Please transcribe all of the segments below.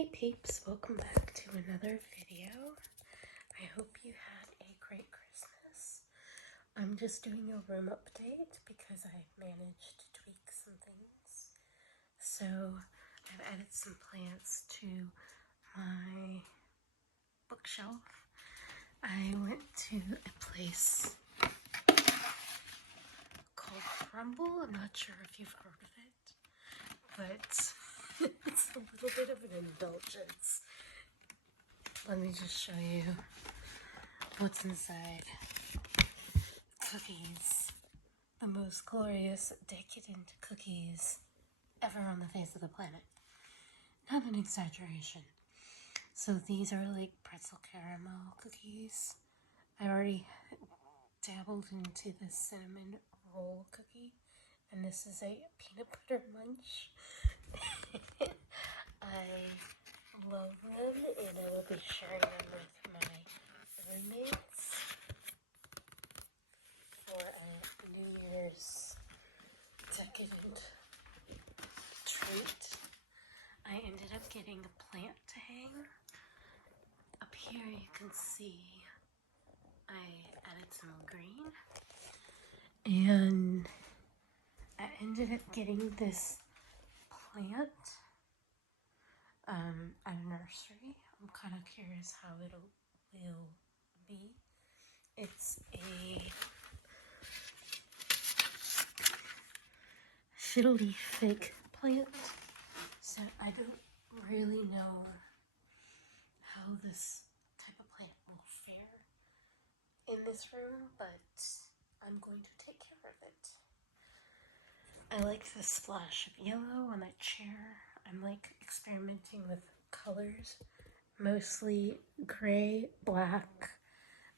Hey peeps, welcome back to another video. I hope you had a great Christmas. I'm just doing a room update because I managed to tweak some things. So I've added some plants to my bookshelf. I went to a place called Crumbl. I'm not sure if you've heard of it, but it's a little bit of an indulgence. Let me just show you what's inside. Cookies. The most glorious, decadent cookies ever on the face of the planet. Not an exaggeration. So these are like pretzel caramel cookies. I already dabbled into the cinnamon roll cookie, and this is a peanut butter munch. I love them, and I will be sharing them with my roommates for a New Year's decadent treat. I ended up getting a plant to hang. Up here you can see I added some green, and I ended up getting this plant at a nursery. I'm kind of curious how it will be. It's a fiddly fig plant, so I don't really know how this type of plant will fare in this room, but I'm going to take care of it. I like the splash of yellow on that chair. I'm like experimenting with colors, mostly gray, black,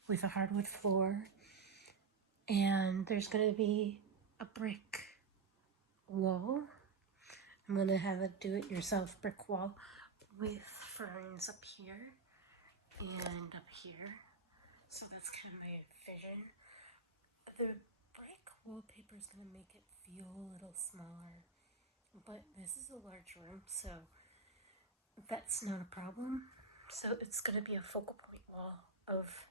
with a hardwood floor, and there's going to be a brick wall. I'm going to have a do-it-yourself brick wall with ferns up here and up here, so that's kind of my vision. The brick wallpaper is going to make it feel a little smaller, but this is a large room, so that's not a problem. So it's going to be a focal point wall of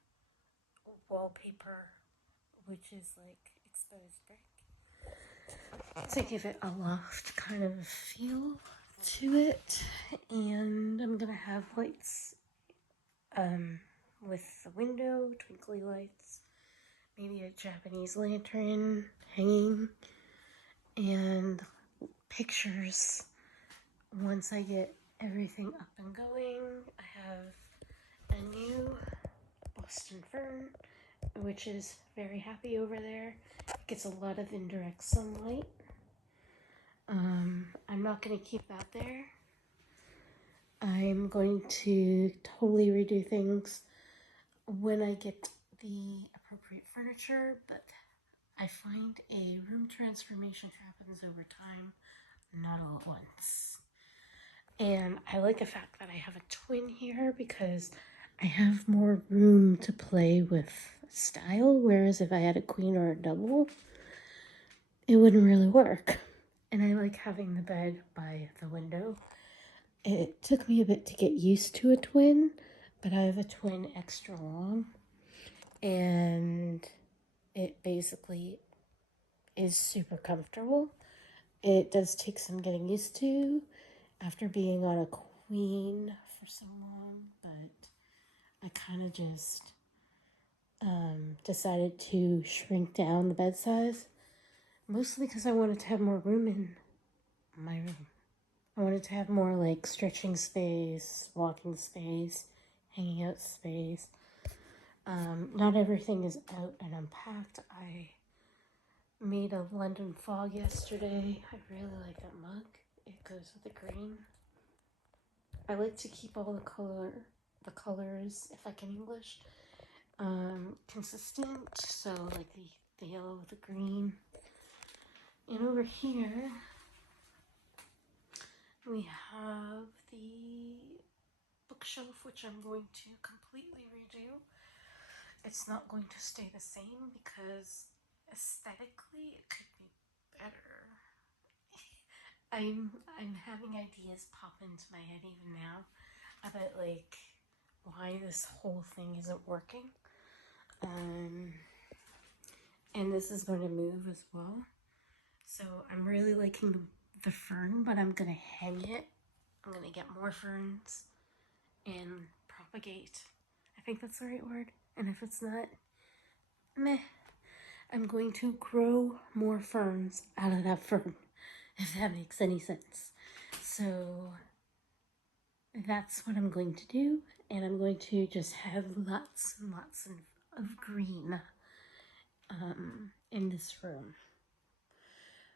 wallpaper, which is like exposed brick, to give it a loft kind of feel to it. And I'm going to have lights with the window, twinkly lights, maybe a Japanese lantern hanging, and pictures. Once I get everything up and going, I have a new Boston fern, which is very happy over there. It gets a lot of indirect sunlight. I'm not going to keep that there. I'm going to totally redo things when I get the appropriate furniture, but I find a room transformation happens over time, not all at once. And I like the fact that I have a twin here because I have more room to play with style, whereas if I had a queen or a double, it wouldn't really work. And I like having the bed by the window. It took me a bit to get used to a twin, but I have a twin extra long, and it basically is super comfortable. It does take some getting used to after being on a queen for so long, but I kind of just decided to shrink down the bed size, mostly because I wanted to have more room in my room. I wanted to have more like stretching space, walking space, hanging out space. Not everything is out and unpacked. I made a London fog yesterday. I really like that mug. It goes with the green. I like to keep all the colors, if I can English, consistent. So like the yellow with the green. And over here, we have the bookshelf, which I'm going to completely redo. It's not going to stay the same because aesthetically it could be better. I'm having ideas pop into my head even now about like why this whole thing isn't working. And this is going to move as well. So I'm really liking the fern, but I'm gonna hang it. I'm gonna get more ferns and propagate. I think that's the right word. And if it's not, meh. I'm going to grow more ferns out of that fern, if that makes any sense. So that's what I'm going to do, and I'm going to just have lots and lots of green in this room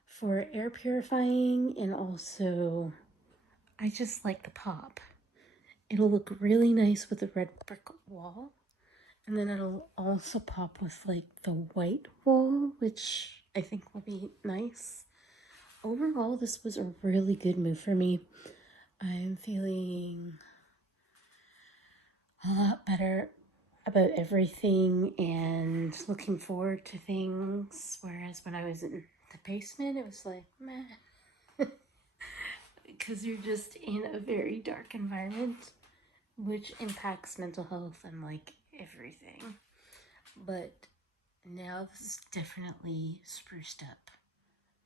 for air purifying, and also I just like the pop. It'll look really nice with the red brick wall, and then it'll also pop with like the white wall, which I think will be nice. Overall, this was a really good move for me. I'm feeling a lot better about everything and looking forward to things. Whereas when I was in the basement, it was like, meh. Because you're just in a very dark environment, which impacts mental health and like everything. But now this is definitely spruced up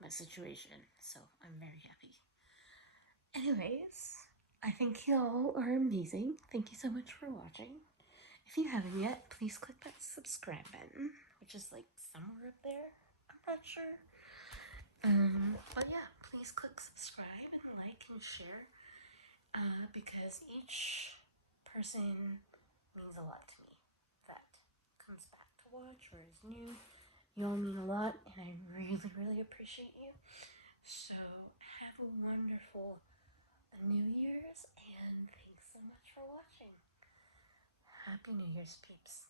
my situation, so I'm very happy. Anyways, I think y'all are amazing. Thank you so much for watching. If you haven't yet, please click that subscribe button, which is like somewhere up there. I'm not sure. But yeah, please click subscribe and like and share, because each person means a lot to me that comes back to watch or is new. You all mean a lot, and I really, really appreciate you. So have a wonderful New Year's, and thanks so much for watching. Happy New Year's, peeps.